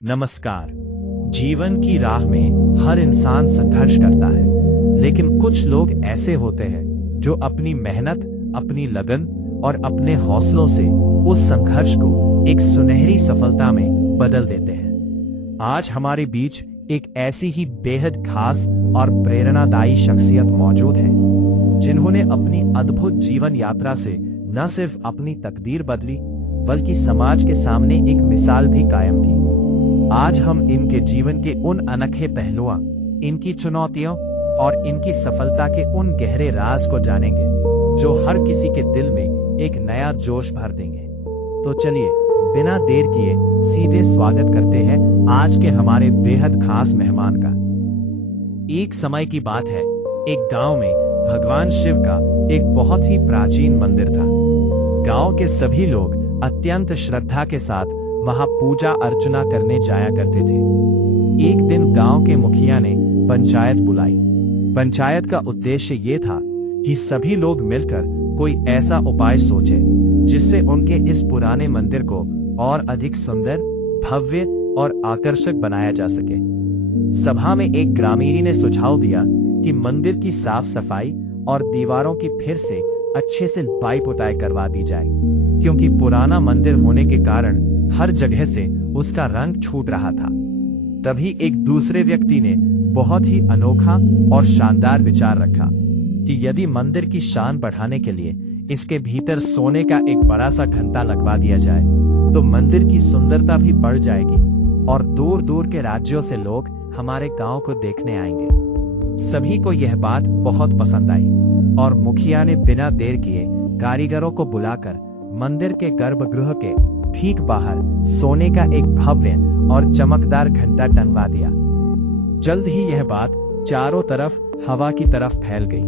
नमस्कार। जीवन की राह में हर इंसान संघर्ष करता है, लेकिन कुछ लोग ऐसे होते हैं जो अपनी मेहनत, अपनी लगन और अपने हौसलों से उस संघर्ष को एक सुनहरी सफलता में बदल देते हैं। आज हमारे बीच एक ऐसी ही बेहद खास और प्रेरणादायी शख्सियत मौजूद है, जिन्होंने अपनी अद्भुत जीवन यात्रा से न सिर्फ अपनी तकदीर बदली, बल्कि समाज के सामने एक मिसाल भी कायम की। आज हम इनके जीवन के उन अनोखे पहलुओं, इनकी चुनौतियों और इनकी सफलता के उन गहरे राज को जानेंगे जो हर किसी के दिल में एक नया जोश भर देंगे। तो चलिए बिना देर किए सीधे स्वागत करते हैं आज के हमारे बेहद खास मेहमान का। एक समय की बात है, एक गांव में भगवान शिव का एक बहुत ही प्राचीन मंदिर था। गांव के सभी लोग अत्यंत श्रद्धा के साथ वहां पूजा अर्चना करने जाया करते थे। एक दिन गांव के मुखिया ने पंचायत बुलाई। पंचायत का उद्देश्य ये था कि सभी लोग मिलकर कोई ऐसा उपाय सोचे जिससे उनके इस पुराने मंदिर को और अधिक सुंदर, भव्य और आकर्षक बनाया जा सके। सभा में एक ग्रामीणी ने सुझाव दिया कि मंदिर की साफ सफाई और दीवारों की फिर से अच्छे से लिपाई पुताई करवा दी जाए, क्योंकि पुराना मंदिर होने के कारण हर जगह से उसका रंग छूट रहा था। तभी एक दूसरे व्यक्ति ने बहुत ही अनोखा और शानदार विचार रखा कि यदि मंदिर की शान बढ़ाने के लिए इसके भीतर सोने का एक बड़ा सा घंटा लगवा दिया जाए तो मंदिर की सुंदरता भी बढ़ जाएगी और दूर दूर के राज्यों से लोग हमारे गांव को देखने आएंगे। सभी को यह बात बहुत पसंद आई और मुखिया ने बिना देर किए कारीगरों को बुलाकर मंदिर के गर्भगृह के ठीक बाहर सोने का एक भव्य और चमकदार घंटा टंगवा दिया। जल्द ही यह बात चारों तरफ हवा की तरफ फैल गई।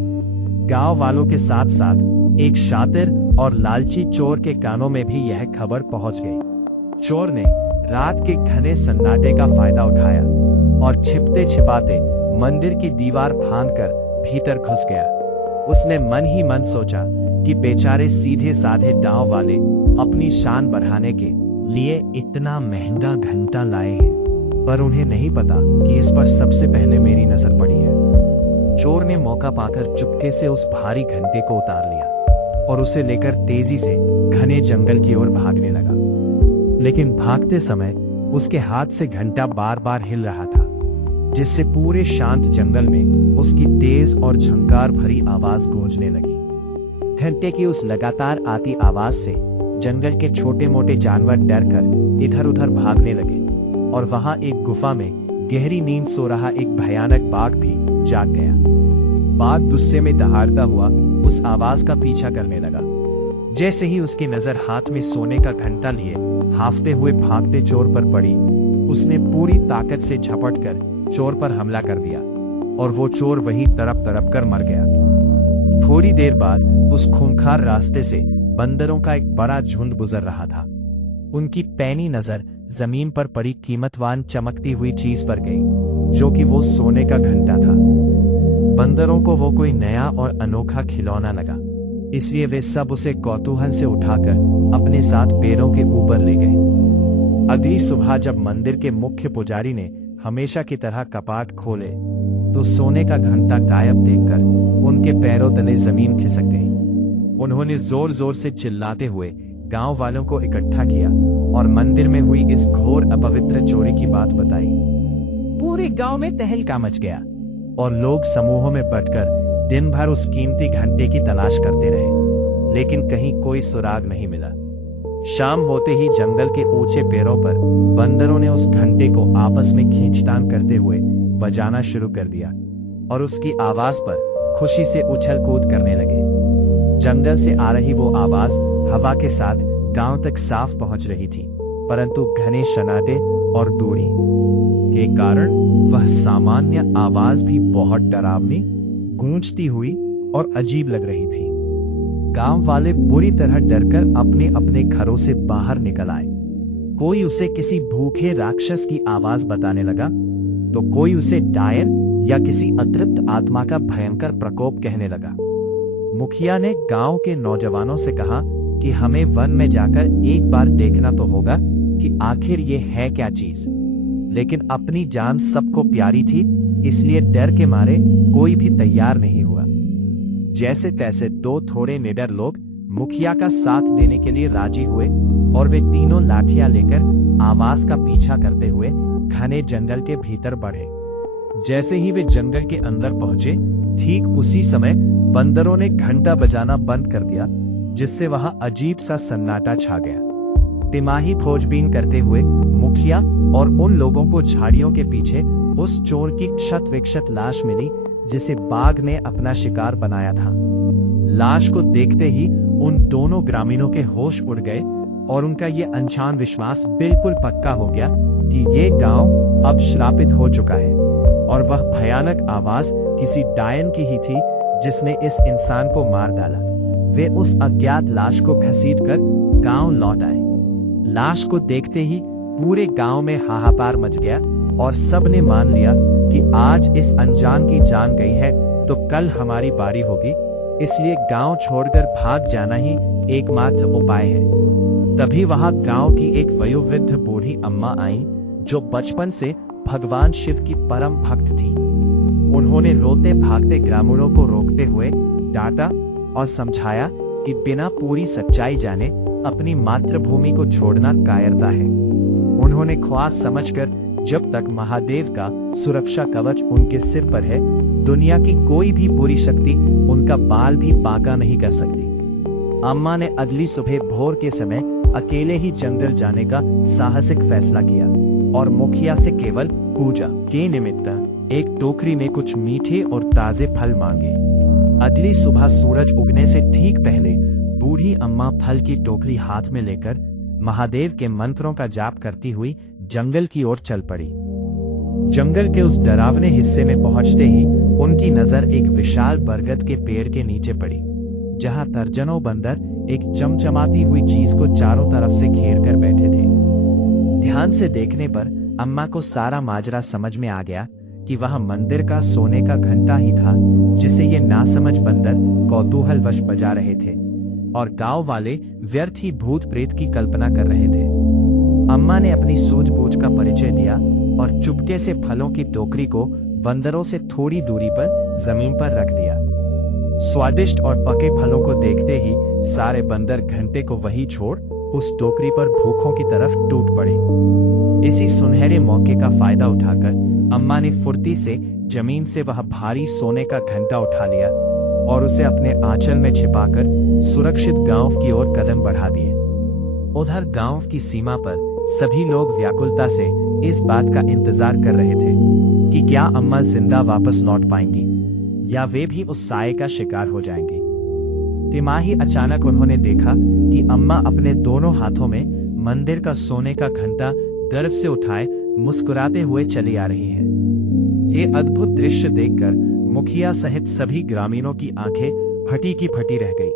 गांव वालों के साथ साथ एक शातिर और लालची चोर के कानों में भी यह खबर पहुंच गई। चोर ने रात के घने सन्नाटे का फायदा उठाया और छिपते छिपाते मंदिर की दीवार फांदकर भीतर घुस गया। उसने मन ही मन सोचा कि बेचारे सीधे साधे गांव वाले अपनी शान बढ़ाने के लिए इतना महंगा घंटा लाए हैं, पर उन्हें नहीं पता कि इस पर सबसे पहले मेरी नजर पड़ी है। चोर ने मौका पाकर चुपके से उस भारी घंटे को उतार लिया और उसे लेकर तेजी से घने जंगल की ओर भागने लगा। लेकिन भागते समय उसके हाथ से घंटा बार बार हिल रहा था, जिससे पूरे शांत जंगल में उसकी तेज और झंकार भरी आवाज गूंजने लगी। घंटे की उस लगातार आती आवाज से जंगल के छोटे मोटे जानवर डरकर इधर उधर भागने लगे और वहां एक गुफा में गहरी नींद सो रहा एक भयानक बाघ भी जाग गया। बाघ गुस्से में दहाड़ता हुआ उस आवाज का पीछा करने लगा। जैसे ही उसकी नजर हाथ में सोने का घंटा लिए हाफते हुए भागते चोर पर पड़ी, उसने पूरी ताकत से झपटकर चोर पर हमला कर दिया और वो चोर वहीं तड़प तड़प कर मर गया। थोड़ी देर बाद उस खूंखार रास्ते से बंदरों का एक बड़ा झुंड गुजर रहा था। उनकी पैनी नजर जमीन पर पड़ी कीमतवान चमकती हुई चीज पर गई, जो कि वो सोने का घंटा था। बंदरों को वो कोई नया और अनोखा खिलौना लगा, इसलिए वे सब उसे कौतूहल से उठाकर अपने साथ पेड़ों के ऊपर ले गए। अगली सुबह जब मंदिर के मुख्य पुजारी ने हमेशा की तरह कपाट खोले तो सोने का घंटा गायब देखकर उनके पैरों तले जमीन खिसक गई। उन्होंने जोर जोर से चिल्लाते हुए गांव वालों को इकट्ठा किया और मंदिर में हुई इस घोर अपवित्र चोरी की बात बताई। पूरे गांव में तहलका मच गया और लोग समूहों में बंटकर दिन भर उस कीमती घंटे की तलाश करते रहे, लेकिन कहीं कोई सुराग नहीं मिला। शाम होते ही जंगल के ऊंचे पेड़ों पर बंदरों ने उस घंटे को आपस में खींचतान करते हुए बजाना शुरू कर दिया और उसकी आवाज पर खुशी से उछल कूद करने लगे। जंगल से आ रही वो आवाज हवा के साथ गांव तक साफ पहुंच रही थी, परंतु घने सन्नाटे और दूरी के कारण वह सामान्य आवाज भी बहुत डरावनी, गूंजती हुई और अजीब लग रही थी। गांव वाले बुरी तरह डरकर अपने अपने घरों से बाहर निकल आए। कोई उसे किसी भूखे राक्षस की आवाज बताने लगा, तो कोई उसे डायन या किसी अतृप्त आत्मा का भयंकर प्रकोप कहने लगा। मुखिया ने गांव के नौजवानों से कहा कि हमें वन में जाकर एक बार देखना तो होगा कि आखिर ये है क्या चीज। लेकिन अपनी जान सबको प्यारी थी, इसलिए डर के मारे कोई भी तैयार नहीं हुआ। जैसे तैसे दो थोड़े निडर लोग मुखिया का साथ देने के लिए राजी हुए और वे तीनों लाठियां लेकर आवाज का पीछा करते हुए घने जंगल के भीतर बढ़े। जैसे ही वे जंगल के अंदर पहुंचे, ठीक उसी समय बंदरों ने घंटा बजाना बंद कर दिया, जिससे वहां अजीब सा सन्नाटा छा गया। तिमाही खोजबीन करते हुए मुखिया और उन लोगों को झाड़ियों के पीछे उस चोर की क्षत विक्षत लाश मिली, जिसे बाघ ने अपना शिकार बनाया था। लाश को देखते ही उन दोनों ग्रामीणों के होश उड़ गए और उनका ये अनजान विश्वास बिल्कुल पक्का हो गया कि ये गांव अब श्रापित हो चुका है और वह भयानक आवाज किसी डायन की ही थी जिसने इस इंसान को मार डाला। वे उस अज्ञात लाश को घसीटकर गांव लौट आए। लाश को देखते ही पूरे गांव में हाहाकार मच गया और सब ने मान लिया कि आज इस अनजान की जान गई है तो कल हमारी बारी होगी, इसलिए गांव छोड़कर भाग जाना ही एकमात्र उपाय है। तभी वहां गांव की एक वयोवृद्ध बूढ़ी अम्मा आई, जो बचपन से भगवान शिव की परम भक्त थी। उन्होंने रोते भागते ग्रामीणों को रोकते हुए डांटा और समझाया कि बिना पूरी सच्चाई जाने अपनी मातृभूमि को छोड़ना कायरता है। उन्होंने ख्वास समझकर जब तक महादेव का सुरक्षा कवच उनके सिर पर है, दुनिया की कोई भी बुरी शक्ति उनका बाल भी बांका नहीं कर सकती। अम्मा ने अगली सुबह भोर के समय अकेले ही जंगल जाने का साहसिक फैसला किया और मुखिया से केवल पूजा के निमित्त एक टोकरी में कुछ मीठे और ताजे फल मांगे। अगली सुबह सूरज उगने से ठीक पहले बूढ़ी अम्मा फल की टोकरी हाथ में लेकर महादेव के मंत्रों का जाप करती हुई जंगल की ओर चल पड़ी। जंगल के उस डरावने हिस्से में पहुंचते ही उनकी नजर एक विशाल बरगद के पेड़ के नीचे पड़ी, जहां दर्जनों बंदर एक चमचमाती हुई चीज को चारों तरफ से घेर कर बैठे थे। ध्यान से देखने पर अम्मा को सारा माजरा समझ में आ गया कि वह मंदिर का सोने का घंटा ही था, जिसे ये नासमझ बंदर कौतूहलवश बजा रहे थे और गांव वाले व्यर्थ ही भूत प्रेत की कल्पना कर रहे थे। अम्मा ने अपनी सूझबूझ का परिचय दिया और चुपके से फलों की टोकरी को बंदरों से थोड़ी दूरी पर जमीन पर रख दिया। स्वादिष्ट और पके फलों को देखते ही सारे बंदर घंटे को वहीं छोड़ उस टोकरी पर भूखों की तरफ टूट पड़े। इसी सुनहरे मौके का फायदा उठाकर अम्मा ने फुर्ती से जमीन से वह भारी सोने का घंटा उठा लिया और उसे अपने आंचल में छिपाकर सुरक्षित गांव की ओर कदम बढ़ा दिए। उधर गांव की सीमा पर सभी लोग व्याकुलता से इस बात का इंतजार कर रहे थे कि क्या अम्मा जिंदा वापस लौट पाएंगी या वे भी उस साये का शिकार हो जाएंगी। तिमाही अचानक उन्होंने देखा कि अम्मा अपने दोनों हाथों में मंदिर का सोने का घंटा गर्व से उठाए मुस्कुराते हुए चली आ रही है। ये अद्भुत दृश्य देखकर मुखिया सहित सभी ग्रामीणों की आंखें फटी की फटी रह गई।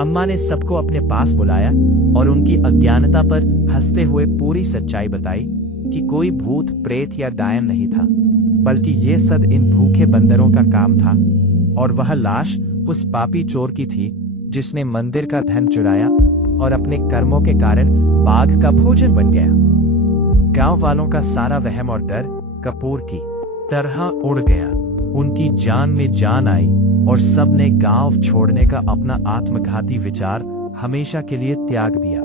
अम्मा ने सबको अपने पास बुलाया और उनकी अज्ञानता पर हंसते हुए पूरी सच्चाई बताई कि कोई भूत प्रेत या डायन नहीं था, बल्कि ये सब इन भूखे बंदरों का काम था और वह लाश उस पापी चोर की थी जिसने मंदिर का धन चुराया और अपने कर्मों के कारण बाघ का भोजन बन गया। गांव वालों का सारा वहम और डर कपूर की तरह उड़ गया। उनकी जान में जान आई और सबने गांव छोड़ने का अपना आत्मघाती विचार हमेशा के लिए त्याग दिया।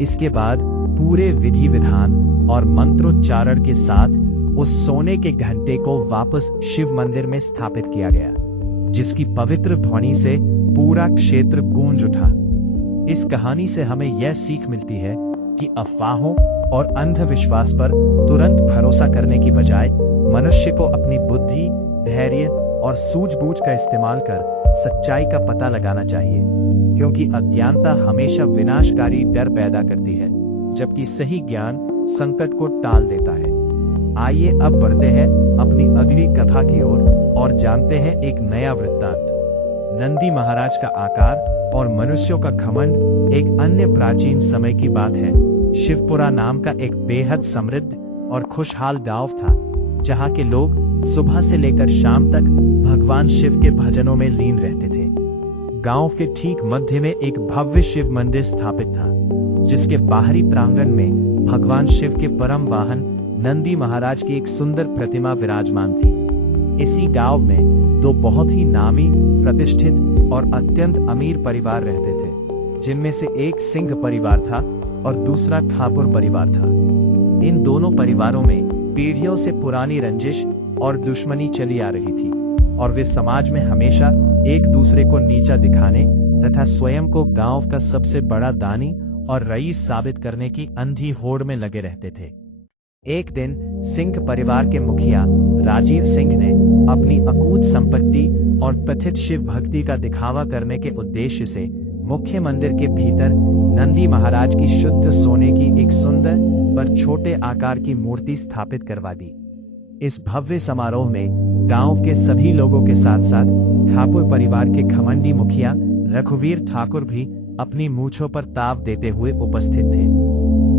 इसके बाद पूरे विधि विधान और मंत्रोच्चारण के साथ उस सोने के घंटे को वापस शिव मंदिर में स्थापित किया गया, जिसकी पवित्र ध्वनि से पूरा क्षेत्र गूंज उठा। इस कहानी से हमें यह सीख मिलती है कि अफवाहों और अंधविश्वास पर तुरंत भरोसा करने की बजाय मनुष्य को अपनी बुद्धि, धैर्य और सूझबूझ का इस्तेमाल कर सच्चाई का पता लगाना चाहिए, क्योंकि अज्ञानता हमेशा विनाशकारी डर पैदा करती है, जबकि सही ज्ञान संकट को टाल देता है। आइए अब बढ़ते हैं अपनी अगली कथा की ओर और जानते हैं एक नया वृत्तांत। नंदी महाराज का आकार और मनुष्यों का घमंड एक अन्य प्राचीन समय की बात है। शिवपुरा नाम का एक बेहद समृद्ध और खुशहाल गांव था, जहां के लोग सुबह से लेकर शाम तक भगवान शिव के भजनों में लीन रहते थे। गांव के ठीक मध्य में एक भव्य शिव मंदिर स्थापित था, जिसके बाहरी प्रांगण में भगवान शिव के परम वाहन नंदी महाराज की एक सुंदर प्रतिमा विराजमान थी। इसी गांव में दो बहुत ही नामी, प्रतिष्ठित और अत्यंत अमीर परिवार रहते थे, जिनमें से एक सिंह परिवार था और दूसरा ठाकुर परिवार था। इन दोनों परिवारों में पीढ़ियों से पुरानी रंजिश और दुश्मनी चली आ रही थी और वे समाज में हमेशा एक दूसरे को नीचा दिखाने तथा स्वयं को गांव का सबसे बड़ा दानी और रईस साबित करने की अंधी होड़ में लगे रहते थे। एक दिन सिंह परिवार के मुखिया राजीव सिंह ने अपनी अकूत संपत्ति और कथित शिव भक्ति का दिखावा करने के उद्देश्य से मुख्य मंदिर के भीतर नंदी महाराज की शुद्ध सोने की एक सुंदर पर छोटे आकार की मूर्ति स्थापित करवा दी। इस भव्य समारोह में गांव के सभी लोगों के साथ साथ ठाकुर परिवार के घमंडी मुखिया रघुवीर ठाकुर भी अपनी मूंछों पर ताव देते हुए उपस्थित थे।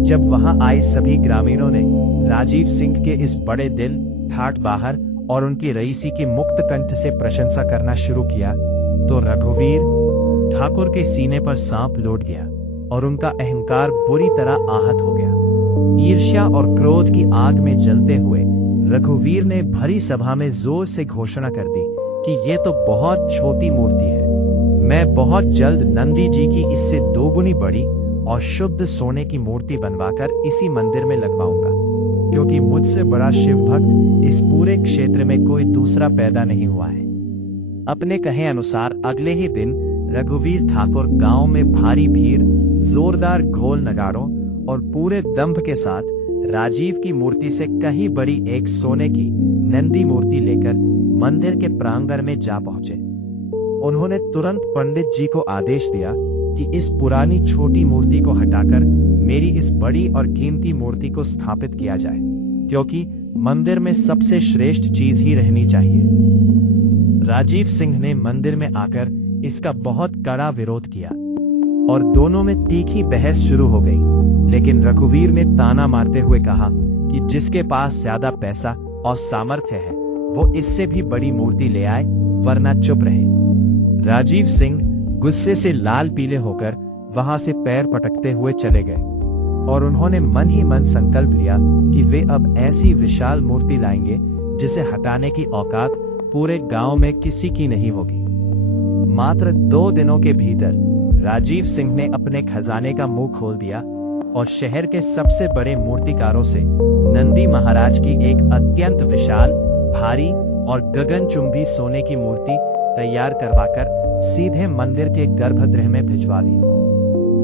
जब वहां आए सभी ग्रामीणों ने राजीव सिंह के इस बड़े दिल, ठाठ बाहर और उनकी रईसी की मुक्त कंठ से प्रशंसा करना शुरू किया तो रघुवीर ठाकुर के सीने पर सांप लौट गया और उनका अहंकार बुरी तरह आहत हो गया। ईर्ष्या और क्रोध की आग में जलते हुए रघुवीर ने भरी सभा में जोर से घोषणा कर दी कि ये तो बहुत छोटी मूर्ति है। मैं बहुत जल्द नंदी जी की इससे दोगुनी बड़ी और शुद्ध सोने की मूर्ति बनवाकर इसी मंदिर में लगवाऊंगा, क्योंकि मुझसे बड़ा शिव भक्त इस पूरे क्षेत्र में कोई दूसरा पैदा नहीं हुआ है। अपने कहे अनुसार अगले ही दिन रघुवीर ठाकुर गांव में भारी भीड़, जोरदार ढोल नगाड़ों और पूरे दंभ के साथ राजीव की मूर्ति से कहीं बड़ी एक सोने की नंदी मूर्ति लेकर मंदिर के प्रांगण में जा पहुंचे। उन्होंने तुरंत पंडित जी को आदेश दिया कि इस पुरानी छोटी मूर्ति को हटाकर मेरी इस बड़ी और कीमती मूर्ति को स्थापित किया जाए, क्योंकि मंदिर में सबसे श्रेष्ठ चीज ही रहनी चाहिए। राजीव सिंह ने मंदिर में आकर इसका बहुत कड़ा विरोध किया और दोनों में तीखी बहस शुरू हो गई। लेकिन रघुवीर ने ताना मारते हुए कहा कि जिसके पास ज्यादा पैसा और सामर्थ्य है वो इससे भी बड़ी मूर्ति ले आए, वरना चुप रहे। राजीव सिंह गुस्से से लाल पीले होकर वहां से पैर पटकते हुए चले गए और उन्होंने मन ही मन संकल्प लिया कि वे अब ऐसी विशाल मूर्ति लाएंगे जिसे हटाने की औकात पूरे गांव में किसी की नहीं होगी। मात्र 2 दिनों के भीतर राजीव सिंह ने अपने खजाने का मुंह खोल दिया और शहर के सबसे बड़े मूर्तिकारों से नंदी महाराज की एक अत्यंत विशाल, भारी और गगनचुंबी सोने की मूर्ति तैयार करवाकर सीधे मंदिर के गर्भगृह में भिजवा दी।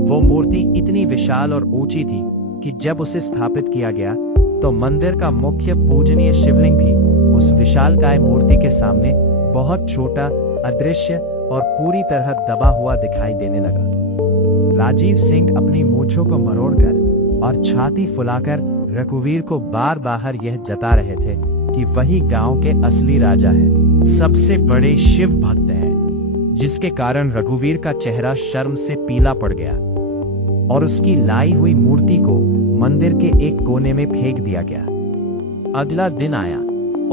वो मूर्ति इतनी विशाल और ऊंची थी कि जब उसे स्थापित किया गया तो मंदिर का मुख्य पूजनीय शिवलिंग भी उस विशालकाय मूर्ति के सामने बहुत छोटा, अदृश्य और पूरी तरह दबा हुआ दिखाई देने लगा। राजीव सिंह अपनी मूंछों को मरोड़कर और छाती फुलाकर रघुवीर को बार बार यह जता रहे थे कि वही गांव के असली राजा है, सबसे बड़े शिव भक्त हैं, जिसके कारण रघुवीर का चेहरा शर्म से पीला पड़ गया और उसकी लाई हुई मूर्ति को मंदिर के एक कोने में फेंक दिया गया। अगला दिन आया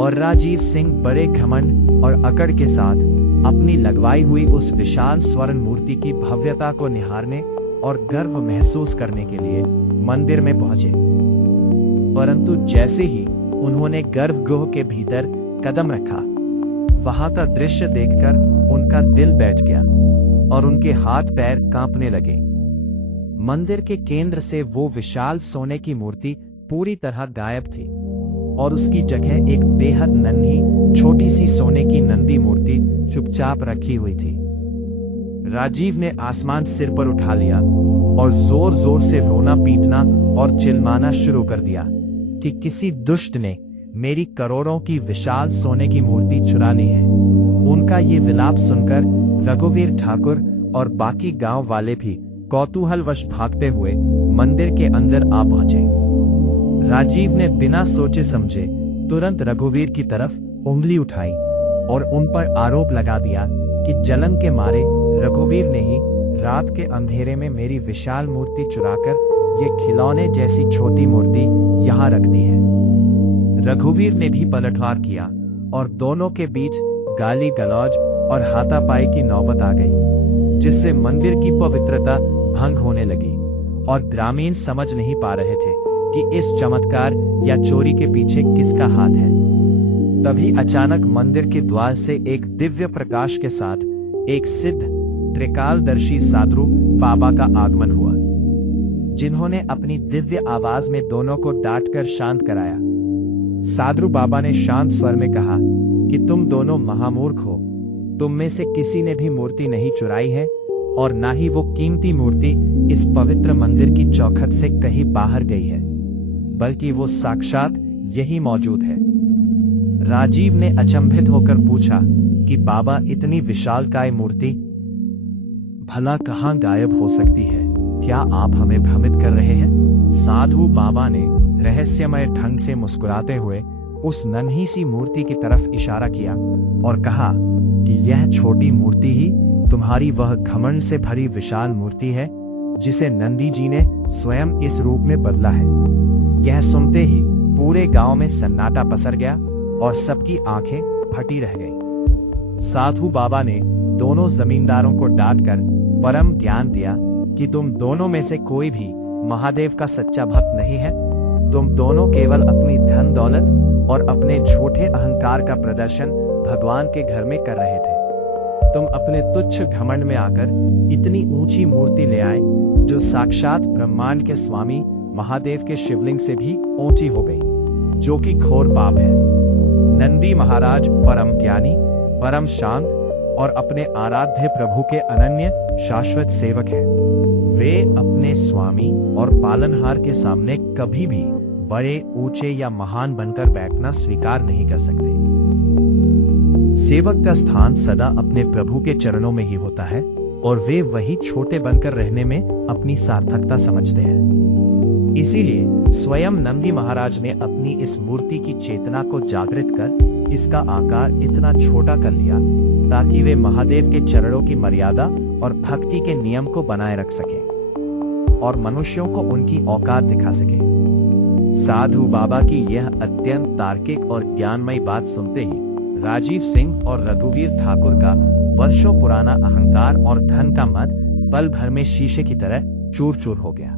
और राजीव सिंह बड़े घमंड और अकड़ के साथ अपनी लगवाई हुई उस विशाल स्वर्ण मूर्ति की भव्यता को निहारने और गर्व महसूस करने के लिए मंदिर में पहुंचे। परंतु जैसे ही उन्होंने गर्भगृह के भीतर कदम रखा, वहां का दृश्य देखकर उनका दिल बैठ गया और उनके हाथ पैर कांपने लगे। मंदिर के केंद्र से वो विशाल सोने की मूर्ति पूरी तरह गायब थी और उसकी जगह एक बेहद नन्ही छोटी सी सोने की नंदी मूर्ति चुपचाप रखी हुई थी। राजीव ने आसमान सिर पर उठा लिया और जोर जोर से रोना पीटना और चिल्लाना शुरू कर दिया कि किसी दुष्ट ने मेरी करोड़ों की विशाल सोने की मूर्ति चुरा ली है। उनका ये विलाप सुनकर रघुवीर ठाकुर और बाकी गांव वाले भी कौतूहलवश भागते हुए मंदिर के अंदर आ पहुंचे। राजीव ने बिना सोचे समझे तुरंत रघुवीर की तरफ उंगली उठाई और उन पर आरोप लगा दिया कि जलन के मारे रघुवीर ने ही रात के अंधेरे में मेरी विशाल मूर्ति चुराकर ये खिलौने जैसी छोटी मूर्ति यहाँ रख दी है। रघुवीर ने भी पलटवार किया और दोनों के बीच गाली गलौज और हाथापाई की नौबत आ गई, जिससे मंदिर की पवित्रता भंग होने लगी और ग्रामीण समझ नहीं पा रहे थे कि इस चमत्कार या चोरी के पीछे किसका हाथ है। तभी अचानक मंदिर के द्वार से एक दिव्य प्रकाश के साथ एक सिद्ध त्रिकालदर्शी साधु बाबा का आगमन हुआ, जिन्होंने अपनी दिव्य आवाज में दोनों को डांटकर शांत कराया। साधु बाबा ने शांत स्वर में कहा कि तुम दोनों महामूर्ख हो। तुम में से किसी ने भी मूर्ति नहीं चुराई है और ना ही वो कीमती मूर्ति इस पवित्र मंदिर की चौखट से कहीं बाहर गई है, बल्कि वो साक्षात यही मौजूद है। राजीव ने अचंभित होकर पूछा कि बाबा, इतनी विशालकाय मूर्ति भला कहाँ गायब हो सकती है? क्या आप हमें भ्रमित कर रहे हैं? साधु बाबा ने रहस्यमय ढंग से मुस्कुराते हुए उस नन्ही सी मूर्ति की तरफ इशारा किया और कहा कि यह छोटी मूर्ति ही तुम्हारी वह घमंड से भरी विशाल मूर्ति है जिसे नंदी जी ने स्वयं इस रूप में बदला है। यह सुनते ही पूरे गांव में सन्नाटा पसर गया और सबकी आंखें फटी रह गईं। साधु बाबा ने दोनों जमींदारों को डांटकर परम ज्ञान दिया कि तुम दोनों में से कोई भी महादेव का सच्चा भक्त नहीं है। तुम दोनों केवल अपनी धन दौलत और अपने झूठे अहंकार का प्रदर्शन भगवान के घर में कर रहे थे। तुम अपने तुच्छ घमंड में आकर इतनी ऊंची मूर्ति ले आए जो साक्षात ब्रह्मांड के स्वामी महादेव के शिवलिंग से भी ऊंची हो गई, जो कि घोर पाप है। नंदी महाराज परम ज्ञानी, परम शांत और अपने आराध्य प्रभु के अनन्य शाश्वत सेवक हैं। वे अपने स्वामी और पालनहार के सामने कभी भी बड़े, ऊंचे या महान बनकर बैठना स्वीकार नहीं कर सकते। सेवक का स्थान सदा अपने प्रभु के चरणों में ही होता है और वे वही छोटे बनकर रहने में अपनी सार्थकता समझते हैं। इसीलिए स्वयं नंदी महाराज ने अपनी इस मूर्ति की चेतना को जागृत कर इसका आकार इतना छोटा कर लिया ताकि वे महादेव के चरणों की मर्यादा और भक्ति के नियम को बनाए रख सके और मनुष्यों को उनकी औकात दिखा सके। साधु बाबा की यह अत्यंत तार्किक और ज्ञानमयी बात सुनते ही राजीव सिंह और रघुवीर ठाकुर का वर्षों पुराना अहंकार और धन का मद पल भर में शीशे की तरह चूर चूर हो गया।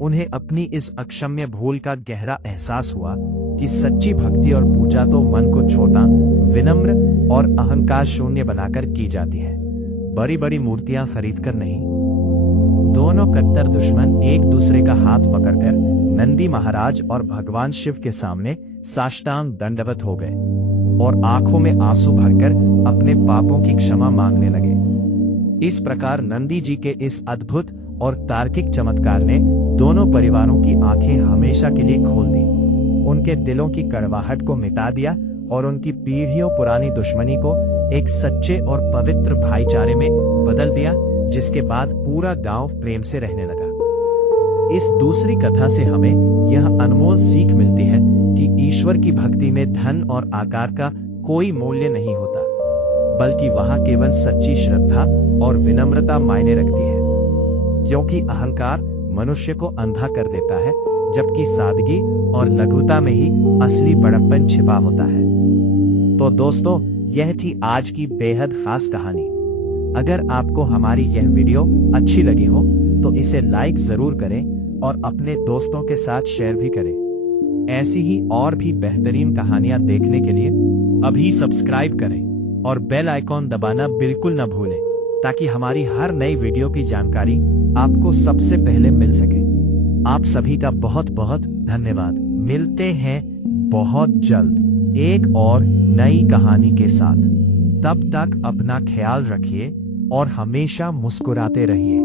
उन्हें अपनी इस अक्षम्य भूल का गहरा एहसास हुआ कि सच्ची भक्ति और पूजा तो मन को छोटा, विनम्र और अहंकार शून्य बनाकर की जाती है, बड़ी बड़ी मूर्तियां खरीदकर नहीं। दोनों कट्टर दुश्मन एक दूसरे का हाथ पकड़कर नंदी महाराज और भगवान शिव के सामने साष्टांग दंडवत हो गए और आंखों में आंसू भरकर अपने पापों की क्षमा मांगने लगे। इस प्रकार नंदी जी के इस अद्भुत और तार्किक चमत्कार ने दोनों परिवारों की आंखें हमेशा के लिए खोल दी, उनके दिलों की कड़वाहट को मिटा दिया और उनकी पीढ़ियों पुरानी दुश्मनी को एक सच्चे और पवित्र भाईचारे में बदल दिया, जिसके बाद पूरा गांव प्रेम से रहने लगा। इस दूसरी कथा से हमें यह अनमोल सीख मिलती है कि ईश्वर की भक्ति में धन और आकार का कोई मूल्य नहीं होता, बल्कि वहां केवल सच्ची श्रद्धा और विनम्रता मायने रखती है, क्योंकि अहंकार मनुष्य को अंधा कर देता है, जबकि सादगी और लघुता में ही असली बड़प्पन छिपा होता है। तो दोस्तों, यह थी आज की बेहद खास कहानी। अगर आपको हमारी यह वीडियो अच्छी लगी हो तो इसे लाइक जरूर करें और अपने दोस्तों के साथ शेयर भी करें। ऐसी ही और भी बेहतरीन कहानियां देखने के लिए अभी सब्सक्राइब करें और बेल आइकॉन दबाना बिल्कुल न भूलें, ताकि हमारी हर नई वीडियो की जानकारी आपको सबसे पहले मिल सके। आप सभी का बहुत बहुत धन्यवाद। मिलते हैं बहुत जल्द एक और नई कहानी के साथ। तब तक अपना ख्याल रखिए और हमेशा मुस्कुराते रहिए।